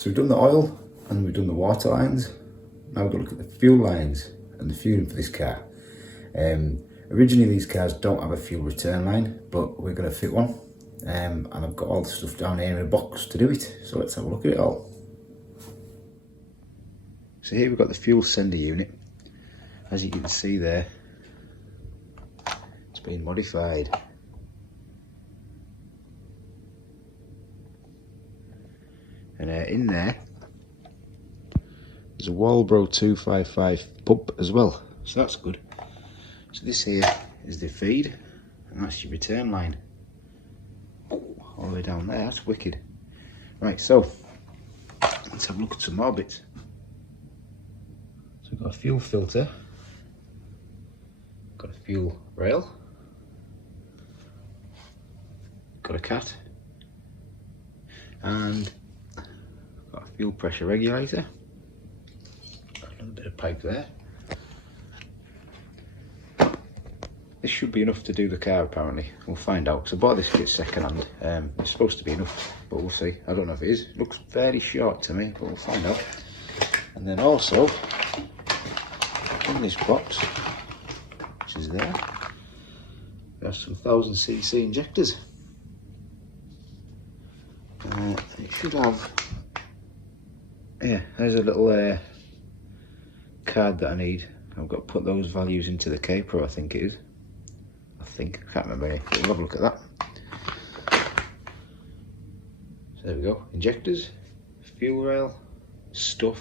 So we've done the oil and we've done the water lines. Now we're going to look at the fuel lines and the fueling for this car. Originally these cars don't have a fuel return line, but we're going to fit one. And I've got all the stuff down here in a box to do it. So let's have a look at it all. So here we've got the fuel sender unit. As you can see there, it's been modified. And in there, there's a Walbro 255 pump as well, so that's good. So this here is the feed, and that's your return line. All the way down there, that's wicked. Right, so let's have a look at some more bits. So we've got a fuel filter, got a fuel rail, got a cat, and got a fuel pressure regulator. Got a little bit of pipe there. This should be enough to do the car apparently. We'll find out, because I bought this kit second hand. It's supposed to be enough, but we'll see. I don't know if it is. It looks fairly short to me, but we'll find out. And then also, in this box, which is there, there's some 1000cc injectors. It should have, yeah, there's a little card that I need. I've got to put those values into the K-Pro, I think it is. I can't remember, we'll have a look at that. So there we go, injectors, fuel rail, stuff,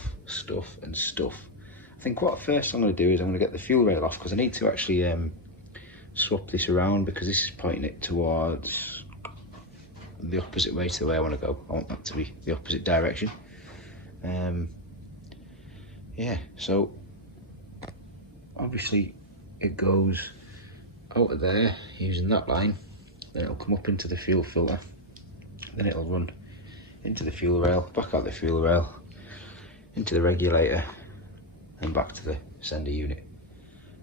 and stuff. I think what first I'm going to do is I'm going to get the fuel rail off, because I need to actually swap this around, because this is pointing it towards the opposite way to the way I want to go. I want that to be the opposite direction. Yeah, so obviously it goes out of there using that line, then it'll come up into the fuel filter, then it'll run into the fuel rail, back out the fuel rail, into the regulator, and back to the sender unit.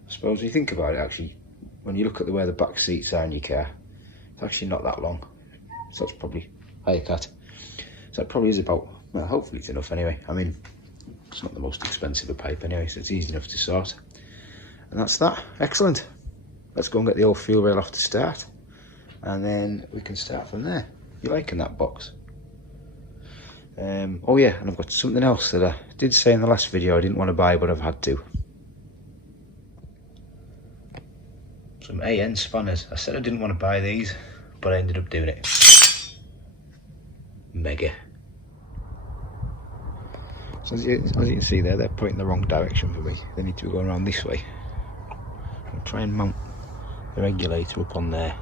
I suppose when you think about it, actually, when you look at the way the back seats are in your car, it's actually not that long. So it's probably higher cat. So it probably is about, well, hopefully it's enough anyway. I mean, it's not the most expensive of pipe anyway, so it's easy enough to sort. And that's that. Excellent. Let's go and get the old fuel rail off to start, and then we can start from there. You liking that box? Oh yeah, and I've got something else that I did say in the last video I didn't want to buy, but I've had to. Some AN spanners. I said I didn't want to buy these, but I ended up doing it. Mega. So as you can see there, they're pointing the wrong direction for me. They need to be going around this way. I'll try and mount the regulator up on there.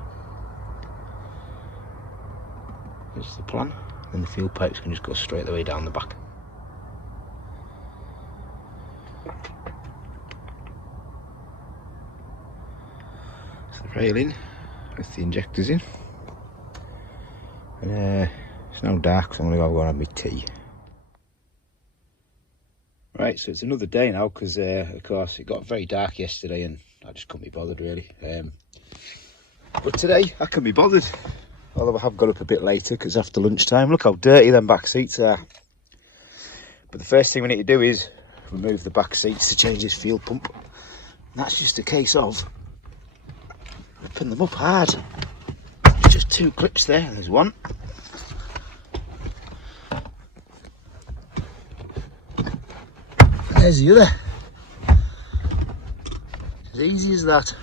Here's the plan. And the fuel pipes can just go straight the way down the back. So the rail in with the injectors in. And it's now dark, so I'm going to go and have my tea. Right, so it's another day now, because of course it got very dark yesterday and I just couldn't be bothered really. But today I can be bothered, although I have got up a bit later because after lunchtime. Look how dirty them back seats are. But the first thing we need to do is remove the back seats to change this fuel pump. And that's just a case of ripping them up hard. Just 2 clips there, there's one. There's the other. As easy as that.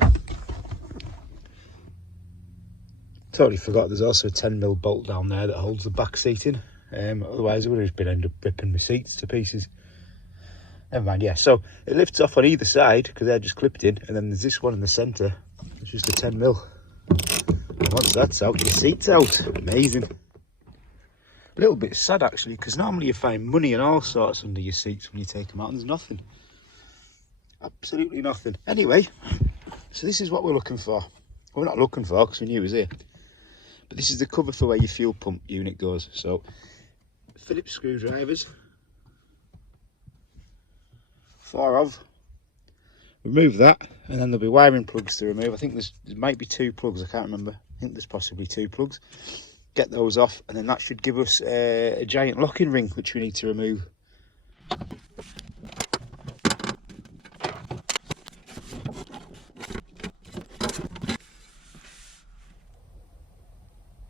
Totally forgot there's also a 10mm bolt down there that holds the back seat in. Otherwise it would have just been end up ripping my seats to pieces. Never mind, yeah. So it lifts off on either side because they're just clipped in, and then there's this one in the centre. It's just a 10mm. And once that's out, your seat's out. Amazing. A little bit sad actually, because normally you find money and all sorts under your seats when you take them out, and there's nothing. Absolutely nothing. Anyway, so this is what we're looking for. Well, we're not looking for because we knew it was here. But this is the cover for where your fuel pump unit goes. So, Phillips screwdrivers. 4 of. Remove that, and then there'll be wiring plugs to remove. I think there might be 2 plugs, I can't remember. I think there's possibly 2 plugs. get those off, and then that should give us a giant locking ring which we need to remove.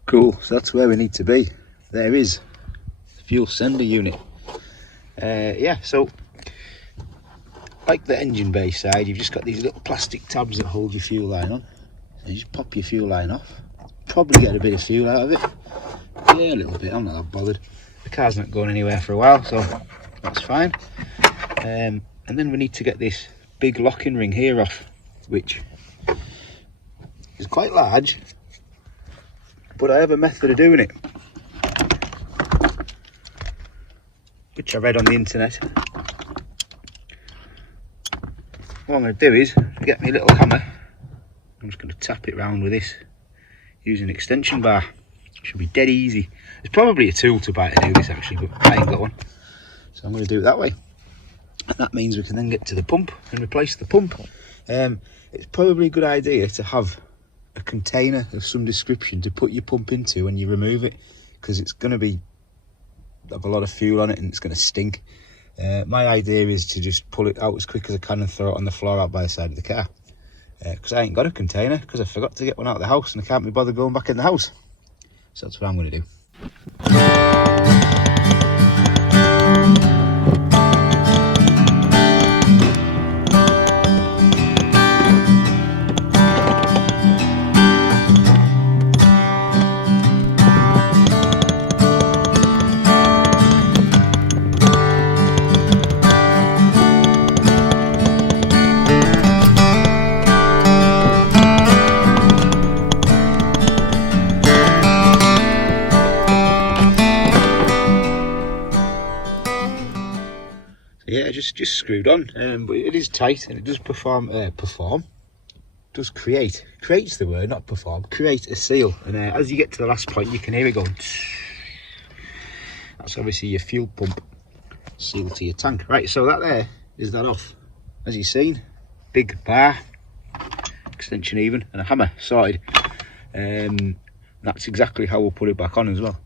Cool, so that's where we need to be. There is the fuel sender unit. Yeah, so like the engine bay side, you've just got these little plastic tabs that hold your fuel line on. So you just pop your fuel line off. Probably get a bit of fuel out of it. Yeah, a little bit, I'm not that bothered. The car's not going anywhere for a while, so that's fine. And then we need to get this big locking ring here off, which is quite large, but I have a method of doing it, which I read on the internet. What I'm going to do is get me a little hammer. I'm just going to tap it round with this using an extension bar. Should be dead easy. There's probably a tool to buy to do this actually, but I ain't got one, so I'm going to do it that way. And that means we can then get to the pump and replace the pump. It's probably a good idea to have a container of some description to put your pump into when you remove it, because it's going to have a lot of fuel on it and it's going to stink. My idea is to just pull it out as quick as I can and throw it on the floor out by the side of the car, because I ain't got a container, because I forgot to get one out of the house and I can't be bothered going back in the house. So that's what I'm going to do. Yeah, just screwed on, but it is tight and it does creates the word, not perform, create a seal. And as you get to the last point, you can hear it going. That's obviously your fuel pump seal to your tank. Right, so that there is that off. As you've seen, big bar, extension even, and a hammer sorted. That's exactly how we'll put it back on as well.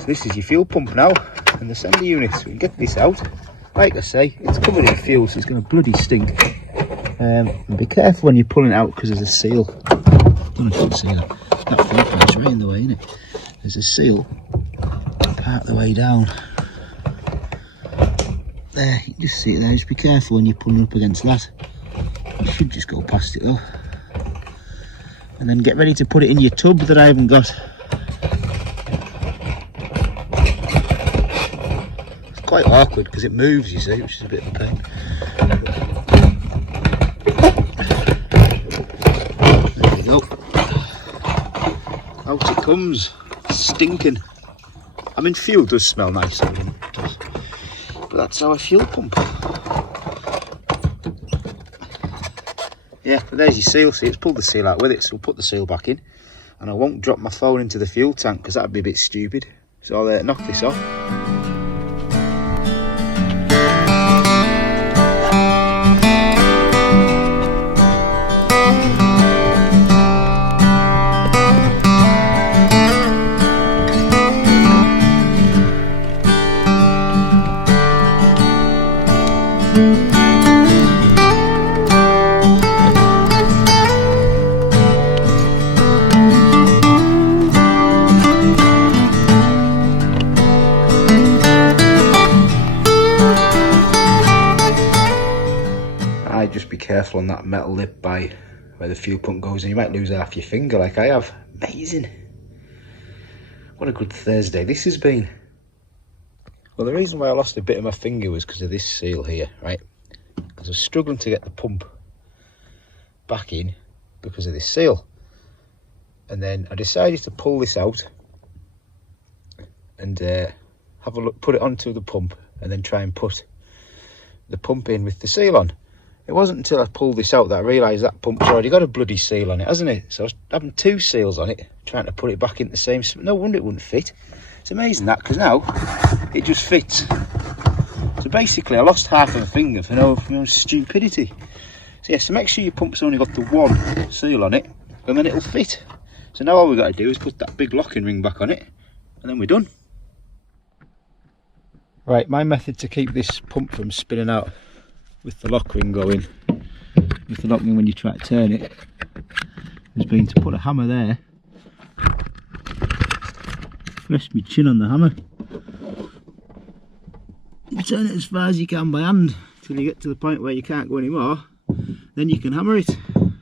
So this is your fuel pump now, and the sender unit. So we can get this out. Like I say, it's covered in fuel, so it's going to bloody stink. And be careful when you're pulling it out, because there's a seal. I don't know if you can see that. That fuel part's right in the way, isn't it? There's a seal part the way down. There, you can just see it there. Just be careful when you're pulling up against that. You should just go past it though. And then get ready to put it in your tub that I haven't got. Quite awkward because it moves, you see, which is a bit of a pain. There we go. Out it comes, stinking. I mean, fuel does smell nice, it does. But that's our fuel pump. Yeah, but there's your seal. See, it's pulled the seal out with it, so we'll put the seal back in. And I won't drop my phone into the fuel tank because that'd be a bit stupid. So I'll knock this off. Just be careful on that metal lip by where the fuel pump goes, and you might lose half your finger like I have. Amazing. What a good Thursday this has been. Well, the reason why I lost a bit of my finger was because of this seal here, right? Because I was struggling to get the pump back in because of this seal. And then I decided to pull this out and have a look, put it onto the pump, and then try and put the pump in with the seal on. It wasn't until I pulled this out that I realised that pump's already got a bloody seal on it, hasn't it? So I was having two seals on it, trying to put it back in the same. No wonder it wouldn't fit. It's amazing that, because now it just fits. So basically I lost half of a finger for no stupidity. So yeah, so make sure your pump's only got the one seal on it, and then it'll fit. So now all we've got to do is put that big locking ring back on it, and then we're done. Right, my method to keep this pump from spinning out with the lock ring going, with the lock ring when you try to turn it, has been to put a hammer there, rest my chin on the hammer, you turn it as far as you can by hand till you get to the point where you can't go anymore, then you can hammer it.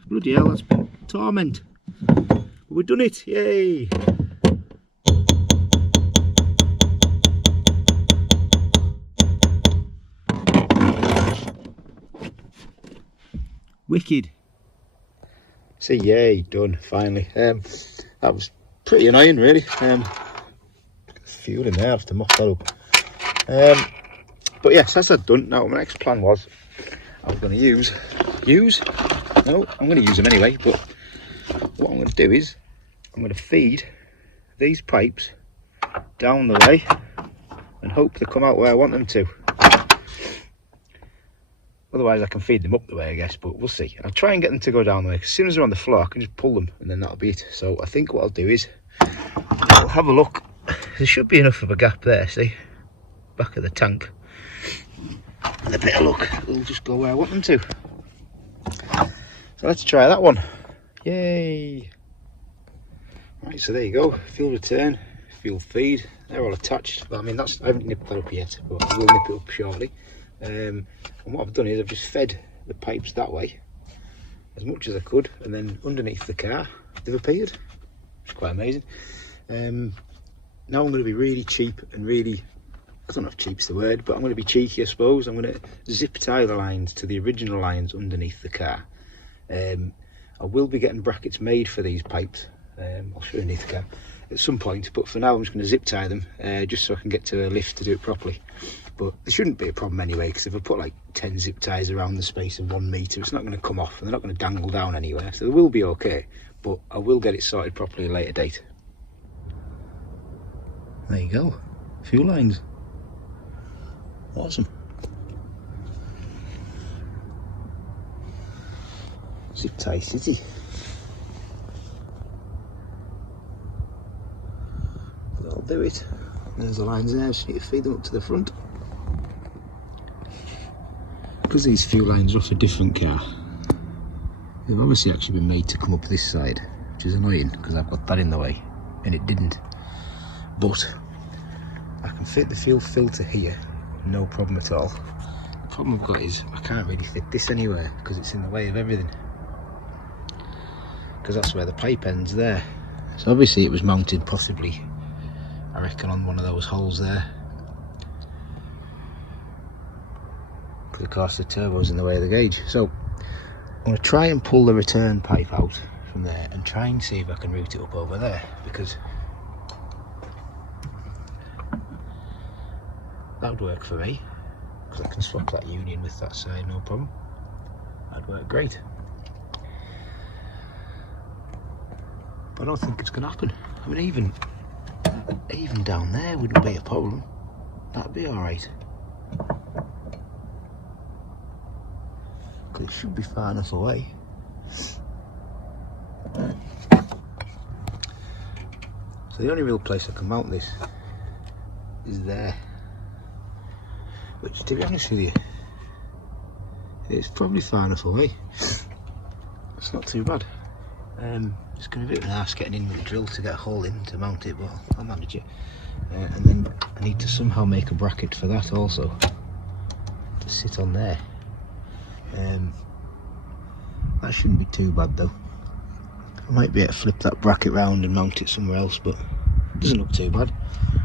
Bloody hell, that's been torment. But we've done it, yay! Wicked. So yay, done, finally. That was pretty annoying really. Fuel in there, I have to mop that up. But yes, that's that done. Now my next plan was I was going to use, no, I'm going to use them anyway, but what I'm going to do is I'm going to feed these pipes down the way and hope they come out where I want them to. Otherwise I can feed them up the way, I guess, but we'll see. I'll try and get them to go down the way. As soon as they're on the floor I can just pull them and then that'll be it. So I think what I'll do is I'll have a look. There should be enough of a gap there, see, back of the tank. And a bit of luck, it'll just go where I want them to. So let's try that one. Yay! Right, so there you go. Fuel return, fuel feed. They're all attached. But I mean, I haven't nipped that up yet, but I will nip it up shortly. And what I've done is I've just fed the pipes that way as much as I could, and then underneath the car they've appeared. It's quite amazing. Now I'm going to be really cheap and really, I don't know if cheap's the word, but I'm going to be cheeky, I suppose. I'm going to zip tie the lines to the original lines underneath the car. I will be getting brackets made for these pipes. I'll show you underneath the car at some point, but for now I'm just going to zip tie them just so I can get to a lift to do it properly. But there shouldn't be a problem anyway, because if I put like 10 zip ties around the space of 1 metre, it's not going to come off and they're not going to dangle down anywhere, so they will be okay, but I will get it sorted properly at a later date. There you go, fuel lines. Awesome. Zip tie city. That'll do it. There's the lines there, just need to feed them up to the front. Because these fuel lines are off a different car, they've obviously actually been made to come up this side, which is annoying because I've got that in the way and it didn't. But I can fit the fuel filter here, no problem at all. The problem I've got is I can't really fit this anywhere because it's in the way of everything, because that's where the pipe ends there. So obviously it was mounted possibly, I reckon, on one of those holes there. Because of course the turbo's in the way of the gauge. So I'm going to try and pull the return pipe out from there and try and see if I can route it up over there, because that would work for me, because I can swap that union with that side, no problem. That'd work great. But I don't think it's going to happen. I mean, even down there wouldn't be a problem. That'd be alright. Because it should be far enough away. So the only real place I can mount this is there. Which, to be honest with you, it's probably far enough away. It's not too bad. It's going to be a bit of an arse getting in with the drill to get a hole in to mount it, but I'll manage it. And then I need to somehow make a bracket for that also, to sit on there. That shouldn't be too bad though. I might be able to flip that bracket round and mount it somewhere else, but it doesn't look too bad.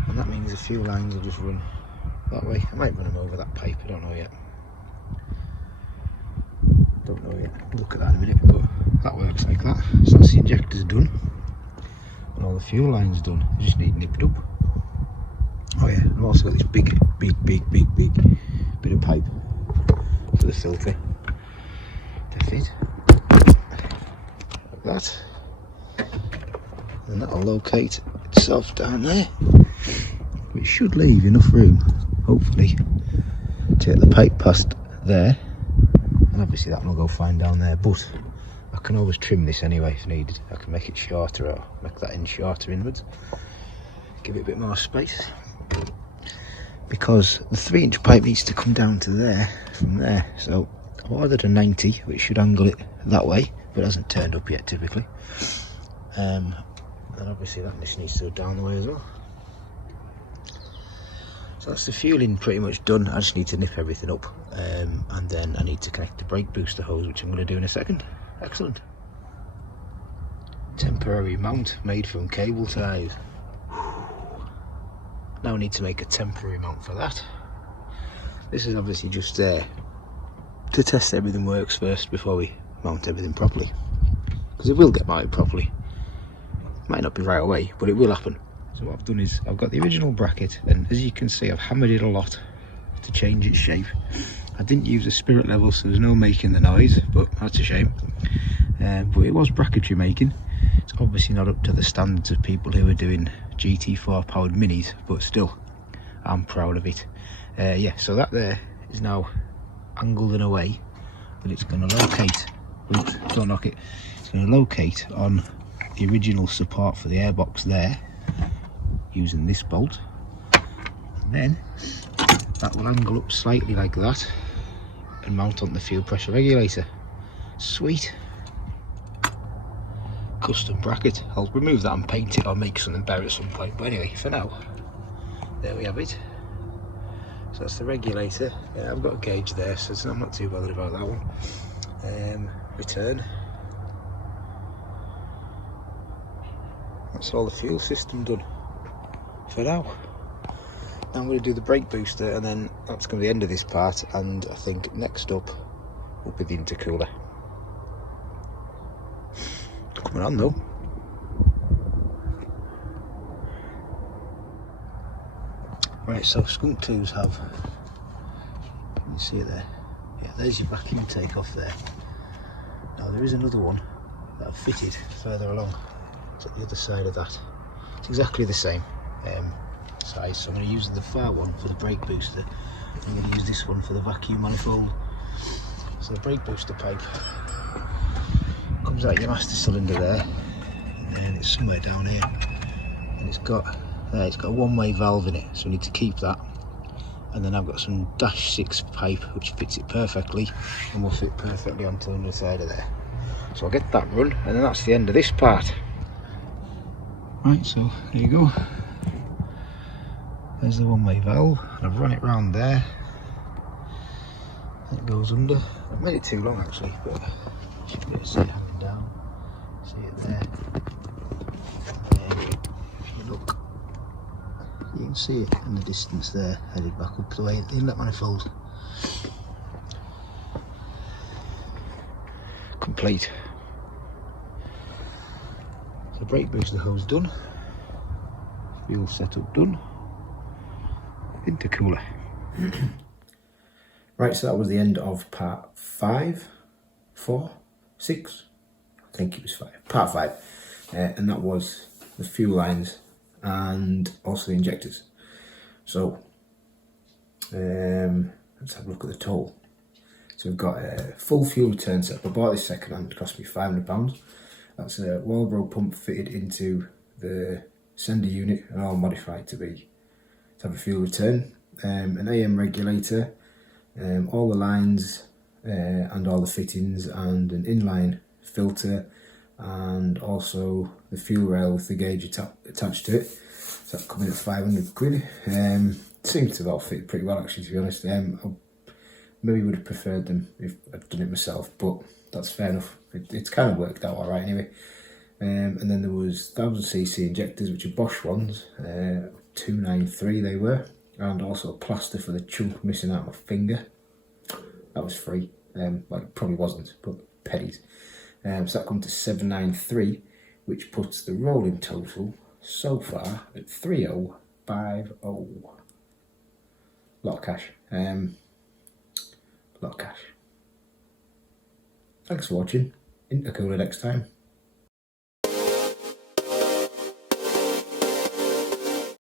And that means a few lines will just run that way. I might run them over that pipe, I don't know yet. Look at that in a minute, but that works like that. So that's the injectors done and all the fuel lines done. You just need nipped up. Oh yeah, I've also got this big bit of pipe for the filter to fit like that, and that'll locate itself down there, which should leave enough room, hopefully, to get the pipe past there. And obviously that will go fine down there, but I can always trim this anyway if needed. I can make it shorter or make that end shorter inwards. give it a bit more space, because the 3-inch pipe needs to come down to there from there. So I ordered a 90, which should angle it that way, but it hasn't turned up yet typically. And obviously that machine needs to go down the way as well. So that's the fueling pretty much done. I just need to nip everything up, and then I need to connect the brake booster hose, which I'm going to do in a second. Excellent. Temporary mount made from cable ties. Now I need to make a temporary mount for that. This is obviously just there to test everything works first before we mount everything properly, because it will get mounted properly. Might not be right away, but it will happen. So what I've done is I've got the original bracket, and as you can see I've hammered it a lot to change its shape. I didn't use a spirit level, so there's no making the noise, but that's a shame. But it was bracketry making. It's obviously not up to the standards of people who are doing GT4 powered minis, but still I'm proud of it. Yeah, so that there is now angled in a way that it's going to locate, oops, don't knock it, it's going to locate on the original support for the airbox there, using this bolt, and then that will angle up slightly like that and mount on the fuel pressure regulator. Sweet. Custom bracket. I'll remove that and paint it or make something better at some point, but anyway, for now, there we have it. So that's the regulator. Yeah, I've got a gauge there, so I'm not too bothered about that one. Return. That's all the fuel system done for now. Now I'm going to do the brake booster, and then that's going to be the end of this part, and I think next up will be the intercooler. Coming on though. Right, so skunk 2s have, you can see it there, yeah, there's your vacuum takeoff there. Now there is another one that I've fitted further along. It's at the other side of that. It's exactly the same size, so I'm going to use the far one for the brake booster. I'm going to use this one for the vacuum manifold. So the brake booster pipe comes out your master cylinder there, and then it's somewhere down here, and it's got a one-way valve in it, so we need to keep that. And then I've got some -6 pipe which fits it perfectly and will fit perfectly onto the other side of there. So I'll get that run, and then that's the end of this part. Right, so there you go. There's the one-way valve, and I've run it round there. It goes under. I've made it too long actually, but you should be able to see it hanging down. See it there. And then if you look, you can see it in the distance there, headed back up the way the inlet manifold. Complete. So brake booster hose done. Fuel setup done. Intercooler. Right, so that was the end of part 5, 4, 6. I think it was 5. Part 5. And that was the fuel lines and also the injectors. So let's have a look at the total. So we've got a full fuel return set. I bought this second hand, it cost me £500. That's a Walbro pump fitted into the sender unit and all modified to have a fuel return. An AM regulator, all the lines and all the fittings, and an inline filter, and also the fuel rail with the gauge attached to it. So that coming at 500 quid. Seems to have all fit pretty well actually, to be honest. I maybe would have preferred them if I'd done it myself, but that's fair enough. It's kind of worked out alright anyway. And then there was 1000cc injectors, which are Bosch ones, 293 they were, and also a plaster for the chunk missing out my finger. That was free. Well, it probably wasn't, but pennies. So that comes to 793, which puts the rolling total so far at 3050. Lot of cash. Lot of cash. Thanks for watching. Intercooler next time.